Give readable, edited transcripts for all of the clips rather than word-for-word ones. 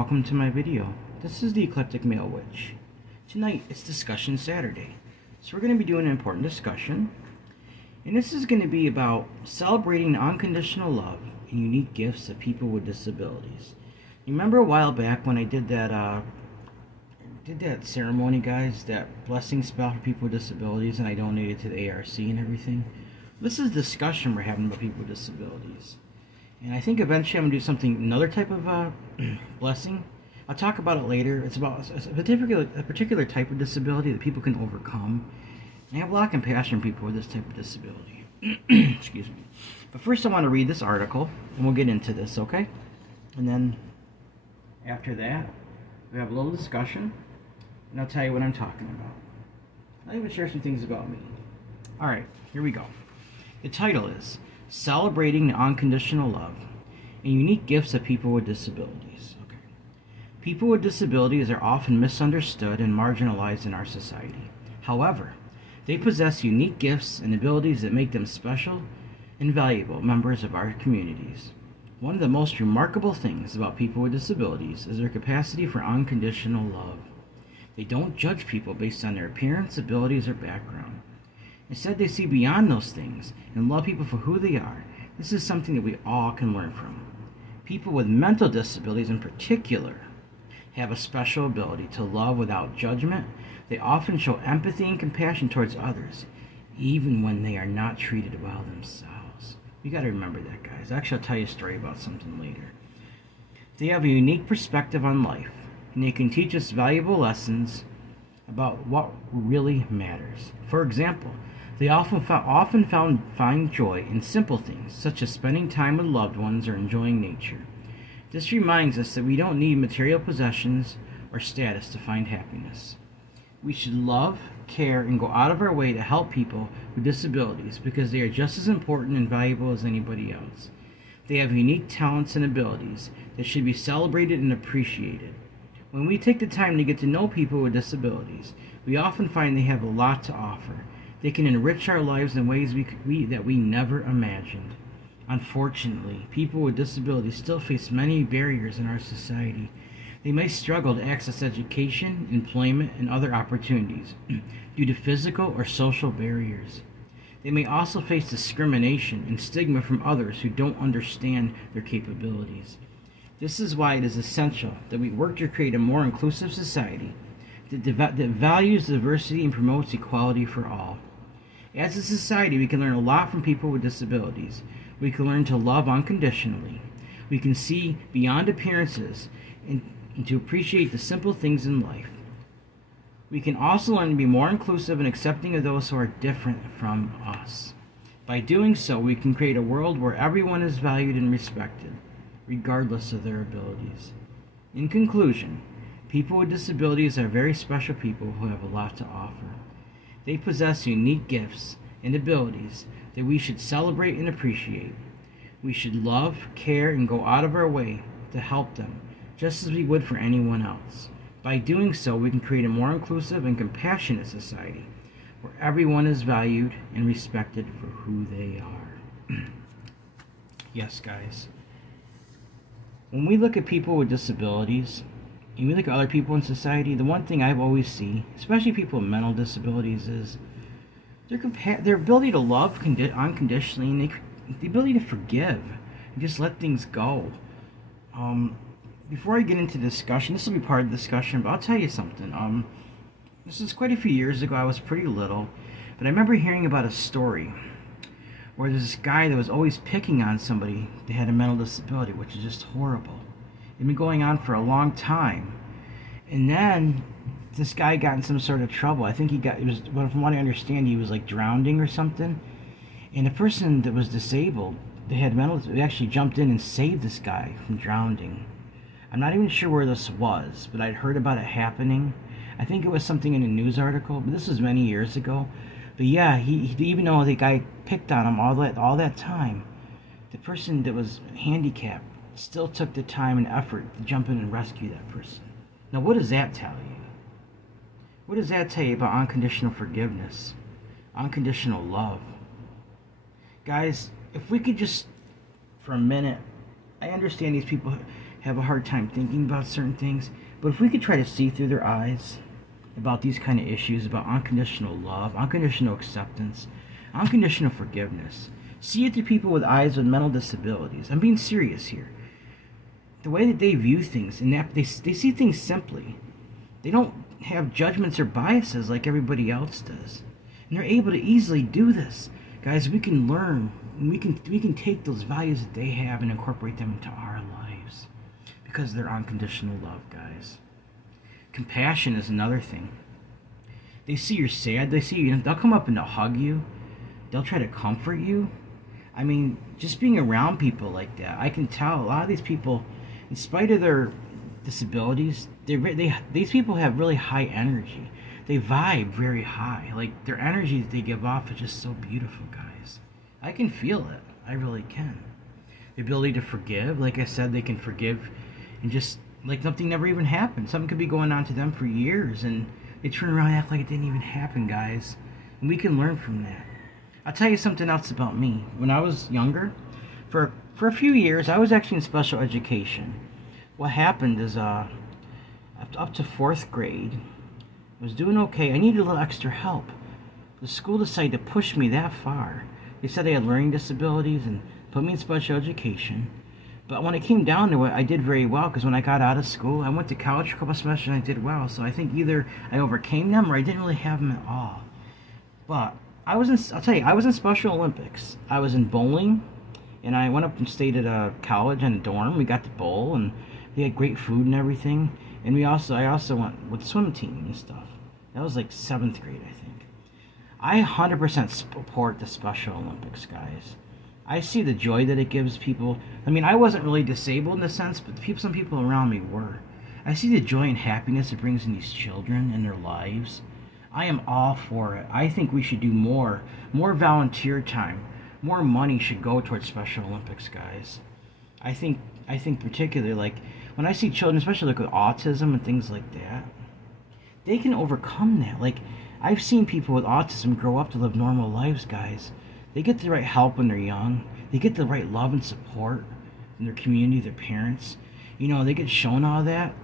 welcome to my video. This is the Eclectic Male Witch. Tonight it's Discussion Saturday, so we're going to be doing an important discussion, and this is going to be about celebrating unconditional love and unique gifts of people with disabilities. You remember a while back when I did that ceremony, guys, that blessing spell for people with disabilities, and I donated to the ARC and everything? This is a discussion we're having about people with disabilities. And I think eventually I'm going to do something, another type of blessing. I'll talk about it later. It's about a particular type of disability that people can overcome. And I have a lot of compassion for people with this type of disability. Excuse me. But first I want to read this article, and we'll get into this, okay? And then after that, we have a little discussion, and I'll tell you what I'm talking about. I'll even share some things about me. Alright, here we go. The title is Celebrating the Unconditional Love and Unique Gifts of People with Disabilities. Okay. People with disabilities are often misunderstood and marginalized in our society. However, they possess unique gifts and abilities that make them special and valuable members of our communities. One of the most remarkable things about people with disabilities is their capacity for unconditional love. They don't judge people based on their appearance, abilities, or background. Instead, they see beyond those things and love people for who they are. This is something that we all can learn from. People with mental disabilities in particular have a special ability to love without judgment. They often show empathy and compassion towards others, even when they are not treated well themselves. You got to remember that, guys. Actually, I'll tell you a story about something later. They have a unique perspective on life, and they can teach us valuable lessons about what really matters. For example, they often find joy in simple things, such as spending time with loved ones or enjoying nature. This reminds us that we don't need material possessions or status to find happiness. We should love, care, and go out of our way to help people with disabilities because they are just as important and valuable as anybody else. They have unique talents and abilities that should be celebrated and appreciated. When we take the time to get to know people with disabilities, we often find they have a lot to offer. They can enrich our lives in ways that we never imagined. Unfortunately, people with disabilities still face many barriers in our society. They may struggle to access education, employment, and other opportunities due to physical or social barriers. They may also face discrimination and stigma from others who don't understand their capabilities. This is why it is essential that we work to create a more inclusive society that values diversity and promotes equality for all. As a society, we can learn a lot from people with disabilities. We can learn to love unconditionally. We can see beyond appearances and to appreciate the simple things in life. We can also learn to be more inclusive and accepting of those who are different from us. By doing so, we can create a world where everyone is valued and respected, regardless of their abilities. In conclusion, people with disabilities are very special people who have a lot to offer. They possess unique gifts and abilities that we should celebrate and appreciate. We should love, care, and go out of our way to help them, just as we would for anyone else. By doing so, we can create a more inclusive and compassionate society where everyone is valued and respected for who they are. Yes, guys. When we look at people with disabilities, and we look at other people in society, the one thing I've always seen, especially people with mental disabilities, is their ability to love unconditionally, and the ability to forgive and just let things go. Before I get into discussion, this will be part of the discussion, but I'll tell you something. This is quite a few years ago. I was pretty little, but I remember hearing about a story where there's this guy that was always picking on somebody that had a mental disability, which is just horrible. It'd been going on for a long time, and then this guy got in some sort of trouble. I think from what I understand, he was like drowning or something, and the person that was disabled, they had they actually jumped in and saved this guy from drowning. I'm not even sure where this was, but I'd heard about it happening. I think it was something in a news article, but this was many years ago. But yeah, he even though the guy picked on him all that time, the person that was handicapped still took the time and effort to jump in and rescue that person. Now, what does that tell you? What does that tell you about unconditional forgiveness? Unconditional love? Guys, if we could just, for a minute, I understand these people have a hard time thinking about certain things. But if we could try to see through their eyes about these kind of issues, about unconditional love, unconditional acceptance, unconditional forgiveness, see it through people with eyes with mental disabilities. I'm being serious here. The way that they view things, and that they see things simply. They don't have judgments or biases like everybody else does. And they're able to easily do this. Guys, we can learn. We can take those values that they have and incorporate them into our lives. Because they're unconditional love, guys. Compassion is another thing. They see you're sad. They see you. They'll come up and they'll hug you. They'll try to comfort you. I mean, just being around people like that, I can tell a lot of these people, in spite of their disabilities, these people have really high energy. They vibe very high. Like, their energy that they give off is just so beautiful, guys. I can feel it. I really can. The ability to forgive, like I said, they can forgive and just like nothing never even happened. Something could be going on to them for years and they turn around and act like it didn't even happen, guys. And we can learn from that. I'll tell you something else about me. When I was younger, for a few years, I was actually in special education. What happened is, up to 4th grade, I was doing okay. I needed a little extra help. The school decided to push me that far. They said I had learning disabilities and put me in special education. But when it came down to it, I did very well, because when I got out of school, I went to college for a couple of semesters and I did well. So I think either I overcame them or I didn't really have them at all. But I'll tell you, I was in Special Olympics. I was in bowling, and I went up and stayed at a college in a dorm. We got to bowl, and they had great food and everything. And I also went with the swim team and stuff. That was like 7th grade, I think. I 100% support the Special Olympics, guys. I see the joy that it gives people. I mean, I wasn't really disabled in a sense, but some people around me were. I see the joy and happiness it brings in these children and their lives. I am all for it. I think we should do more volunteer time. More money should go towards Special Olympics, guys. I think particularly, like, when I see children, especially like with autism and things like that, they can overcome that. Like, I've seen people with autism grow up to live normal lives, guys. They get the right help when they're young. They get the right love and support from their community, their parents. You know, they get shown all that,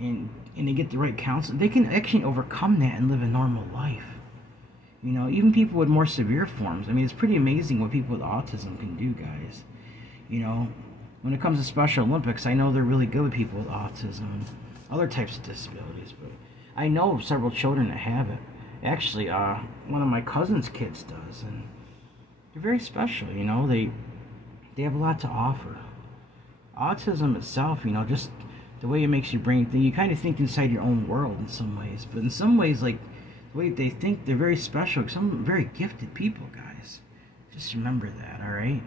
and they get the right counsel. They can actually overcome that and live a normal life. You know, even people with more severe forms. I mean, it's pretty amazing what people with autism can do, guys. You know, when it comes to Special Olympics, I know they're really good with people with autism and other types of disabilities. But I know several children that have it. Actually, one of my cousin's kids does, and they're very special. You know, they have a lot to offer. Autism itself, you know, just the way it makes your brain think, you kind of think inside your own world in some ways. But in some ways, like, the way they think, they're very special. Some very gifted people, guys. Just remember that, alright?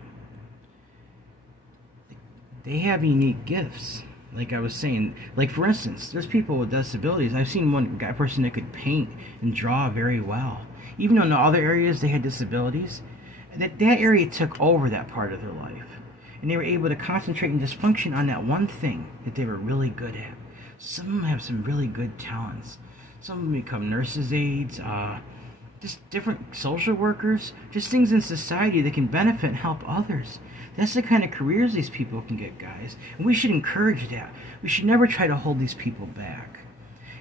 They have unique gifts. Like I was saying, like, for instance, there's people with disabilities. I've seen one person that could paint and draw very well. Even though in the other areas they had disabilities, that area took over that part of their life. And they were able to concentrate and just function on that one thing that they were really good at. Some of them have some really good talents. Some of them become nurses' aides, just different social workers, just things in society that can benefit and help others. That's the kind of careers these people can get, guys. And we should encourage that. We should never try to hold these people back.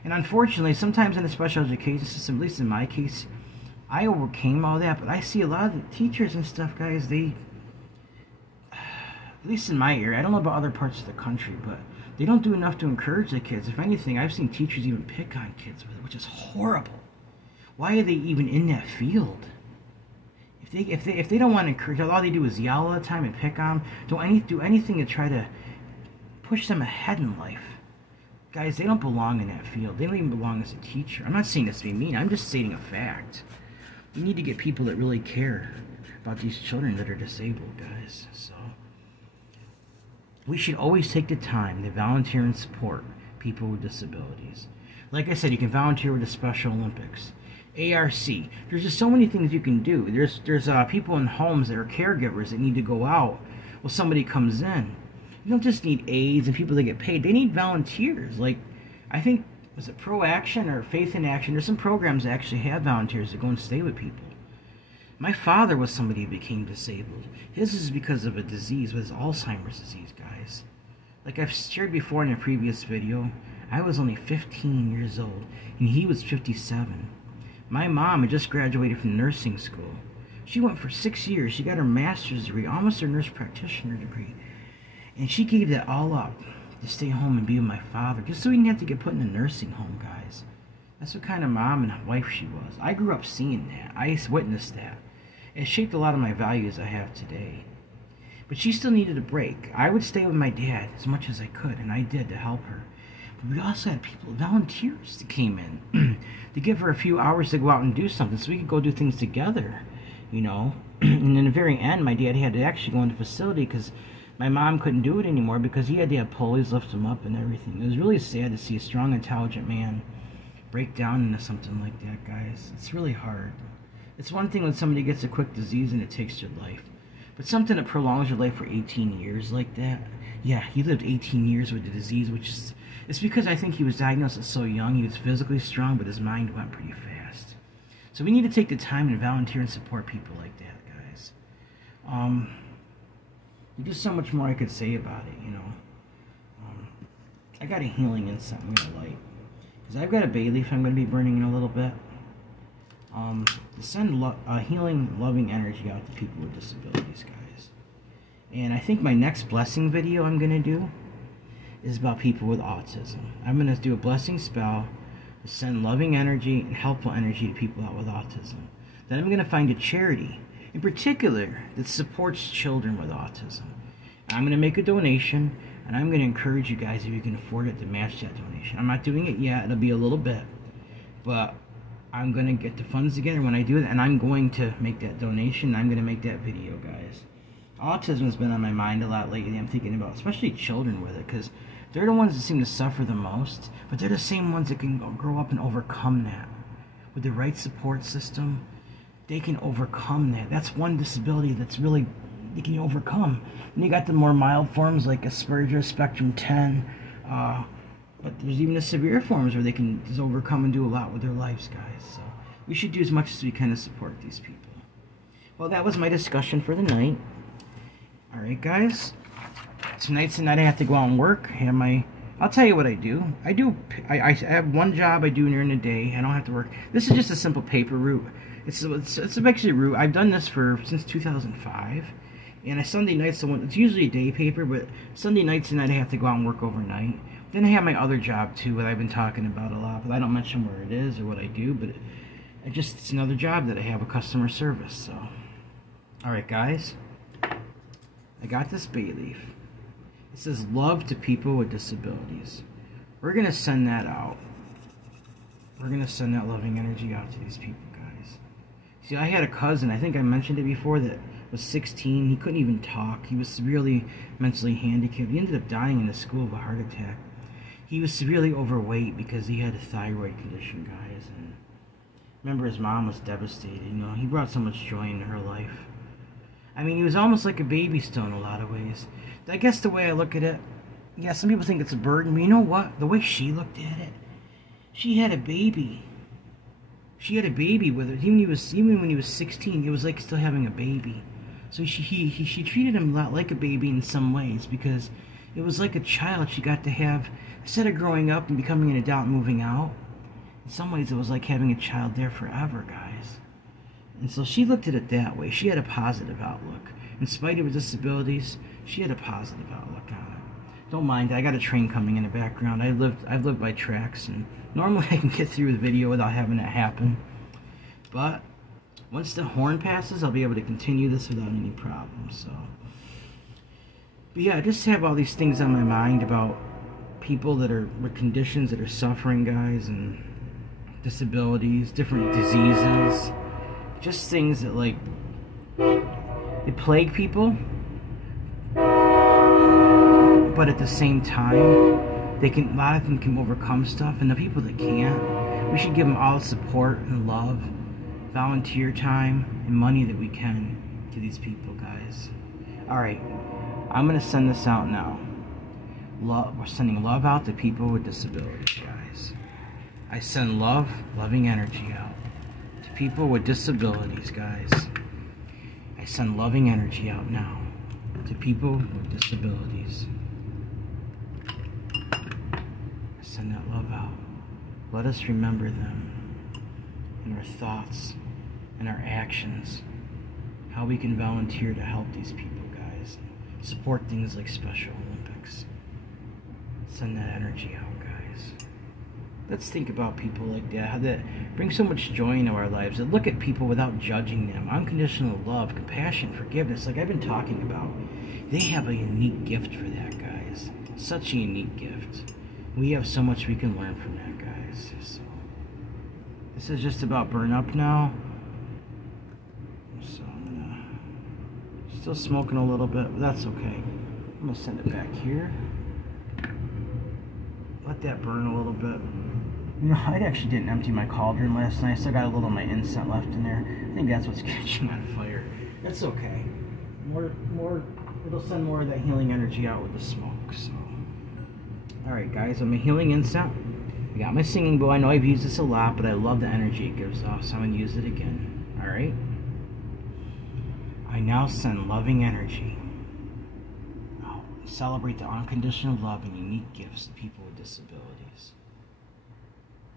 And unfortunately, sometimes in the special education system, at least in my case, I overcame all that, but I see a lot of the teachers and stuff, guys, they, at least in my area, I don't know about other parts of the country, but they don't do enough to encourage the kids. If anything, I've seen teachers even pick on kids with it, which is horrible. Why are they even in that field? If they don't want to encourage, all they do is yell all the time and pick on them, do anything to try to push them ahead in life. Guys, they don't belong in that field. They don't even belong as a teacher. I'm not saying this to be mean. I'm just stating a fact. We need to get people that really care about these children that are disabled, guys. So we should always take the time to volunteer and support people with disabilities. Like I said, you can volunteer with the Special Olympics, ARC. There's just so many things you can do. There's people in homes that are caregivers that need to go out while somebody comes in. You don't just need aides and people that get paid. They need volunteers. Like, I think, was it Pro Action or Faith in Action? There's some programs that actually have volunteers that go and stay with people. My father was somebody who became disabled. His is because of a disease, with his Alzheimer's disease, guys. Like I've shared before in a previous video, I was only 15 years old, and he was 57. My mom had just graduated from nursing school. She went for 6 years. She got her master's degree, almost her nurse practitioner degree. And she gave that all up to stay home and be with my father, just so he didn't have to get put in a nursing home, guys. That's what kind of mom and wife she was. I grew up seeing that. I witnessed that. It shaped a lot of my values I have today. But she still needed a break. I would stay with my dad as much as I could, and I did to help her. But we also had people, volunteers that came in to give her a few hours to go out and do something so we could go do things together, you know. And in the very end, my dad had to actually go in the facility because my mom couldn't do it anymore because he had to have pulleys lift him up and everything. It was really sad to see a strong, intelligent man break down into something like that, guys. It's really hard. It's one thing when somebody gets a quick disease and it takes their life. But something that prolongs your life for 18 years like that, yeah, he lived 18 years with the disease, which is, it's because I think he was diagnosed at so young. He was physically strong, but his mind went pretty fast. So we need to take the time and volunteer and support people like that, guys. There's just so much more I could say about it, you know. I got a healing incense I'm going to light. Because I've got a bay leaf I'm going to be burning in a little bit. To send healing, loving energy out to people with disabilities, guys. And I think my next blessing video I'm going to do is about people with autism. I'm going to do a blessing spell to send loving energy and helpful energy to people out with autism. Then I'm going to find a charity, in particular, that supports children with autism. I'm going to make a donation, and I'm going to encourage you guys, if you can afford it, to match that donation. I'm not doing it yet. It'll be a little bit. But I'm going to get the funds together when I do it, and I'm going to make that donation. I'm going to make that video, guys. Autism has been on my mind a lot lately. I'm thinking about, especially children with it, because they're the ones that seem to suffer the most, but they're the same ones that can grow up and overcome that. With the right support system, they can overcome that. That's one disability that's really, they can overcome. And you got the more mild forms like Asperger's, Spectrum 10, but there's even the severe forms where they can just overcome and do a lot with their lives, guys. So we should do as much as we can to support these people. Well, that was my discussion for the night. Alright, guys. Tonight's the night I have to go out and work. I'll tell you what I do. I have one job I do during the day. I don't have to work. This is just a simple paper route. It's actually a route. I've done this since 2005. And Sunday night's the one. It's usually a day paper, but Sunday night's the night I have to go out and work overnight. Then I have my other job too, that I've been talking about a lot, but I don't mention where it is or what I do. But it's another job that I have, a customer service. So, all right, guys. I got this bay leaf. It says love to people with disabilities. We're gonna send that out. We're gonna send that loving energy out to these people, guys. See, I had a cousin, I think I mentioned it before, that was 16. He couldn't even talk. He was severely mentally handicapped. He ended up dying in the school of a heart attack. He was severely overweight because he had a thyroid condition, guys. And remember, his mom was devastated. You know, he brought so much joy into her life. I mean, he was almost like a baby still in a lot of ways. I guess the way I look at it, yeah, some people think it's a burden, but you know what? The way she looked at it, she had a baby. She had a baby with her. Even when he was 16, it was like still having a baby. So she treated him a lot like a baby in some ways, because it was like a child she got to have. Instead of growing up and becoming an adult and moving out, in some ways it was like having a child there forever, guys. And so she looked at it that way. She had a positive outlook. In spite of her disabilities, she had a positive outlook on it. Don't mind, I got a train coming in the background. I've lived by tracks, and normally I can get through the video without having that happen. But once the horn passes, I'll be able to continue this without any problems. So, but yeah, I just have all these things on my mind about people that are with conditions that are suffering, guys, and disabilities, different diseases, just things that like they plague people, but at the same time, a lot of them can overcome stuff, and the people that can't, we should give them all the support and love, volunteer time, and money that we can to these people, guys. Alright, I'm going to send this out now. We're sending love out to people with disabilities, guys. I send loving energy out to people with disabilities, guys. I send loving energy out now to people with disabilities. send that love out. Let us remember them in our thoughts and our actions. How we can volunteer to help these people, guys. Support things like Special Olympics. Send that energy out, guys. Let's think about people like that, how that brings so much joy into our lives. That look at people without judging them. Unconditional love, compassion, forgiveness, like I've been talking about. They have a unique gift for that, guys. Such a unique gift. We have so much we can learn from that, guys. So, this is just about burn up now. So I'm gonna, still smoking a little bit, but that's okay. I'm gonna send it back here. Let that burn a little bit. You know, I actually didn't empty my cauldron last night. I still got a little of my incense left in there. I think that's what's catching on fire. That's okay. It'll send more of that healing energy out with the smoke. So, all right, guys, I'm a healing incense. I got my singing bowl. I know I've used this a lot, but I love the energy it gives off, so I'm gonna use it again. All right. I now send loving energy. Celebrate the unconditional love and unique gifts to people with disabilities.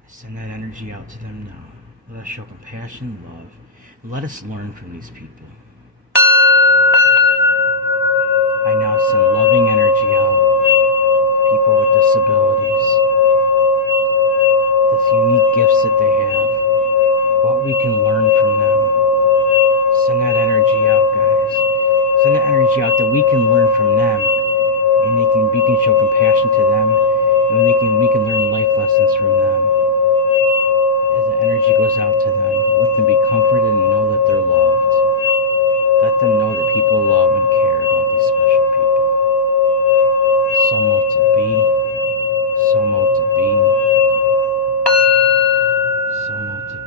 I send that energy out to them now. Let us show compassion and love, and let us learn from these people. I now send loving energy out to people with disabilities. This unique gifts that they have, what we can learn from them. Send that energy out, guys. Send that energy out that we can learn from them. And we can show compassion to them, and we can learn life lessons from them. As the energy goes out to them, let them be comforted and know that they're loved. Let them know that people love and care about these special people. So mote to be, so mote to be, so mote to be.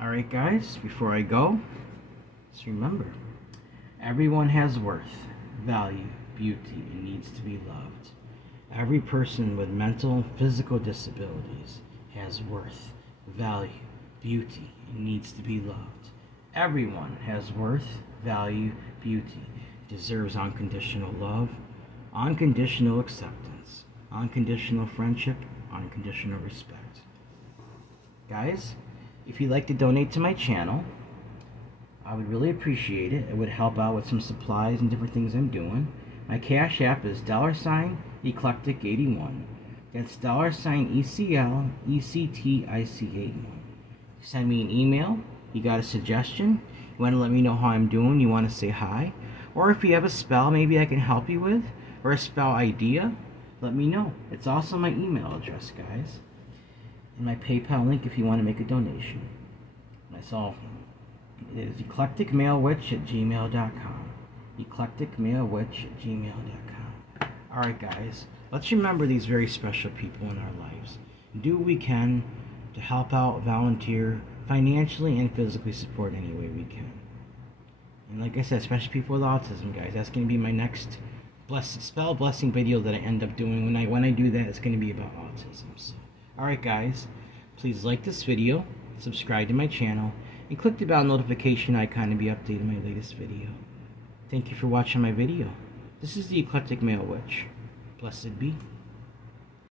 Alright guys, before I go, just remember, everyone has worth, value, beauty, and needs to be loved. Every person with mental and physical disabilities has worth, value, beauty, and needs to be loved. Everyone has worth, value, beauty, deserves unconditional love, unconditional acceptance, unconditional friendship, unconditional respect. Guys, if you'd like to donate to my channel, I would really appreciate it. It would help out with some supplies and different things I'm doing. My Cash App is $Eclectic81. That's $ECLECTIC81. Send me an email. You got a suggestion? You want to let me know how I'm doing? You want to say hi? Or if you have a spell maybe I can help you with, or a spell idea, let me know. It's also my email address, guys. And my PayPal link if you want to make a donation. That's all. It is eclecticmalewitch@gmail.com. eclecticmalewitch@gmail.com. Alright guys, let's remember these very special people in our lives. Do what we can to help out, volunteer, financially and physically support any way we can. And like I said, especially people with autism, guys, that's going to be my next spell blessing video that I end up doing. When I do that, it's going to be about autism. So. Alright guys, please like this video, subscribe to my channel, and click the bell notification icon to be updated my latest video. Thank you for watching my video. This is the Eclectic Male Witch. Blessed be.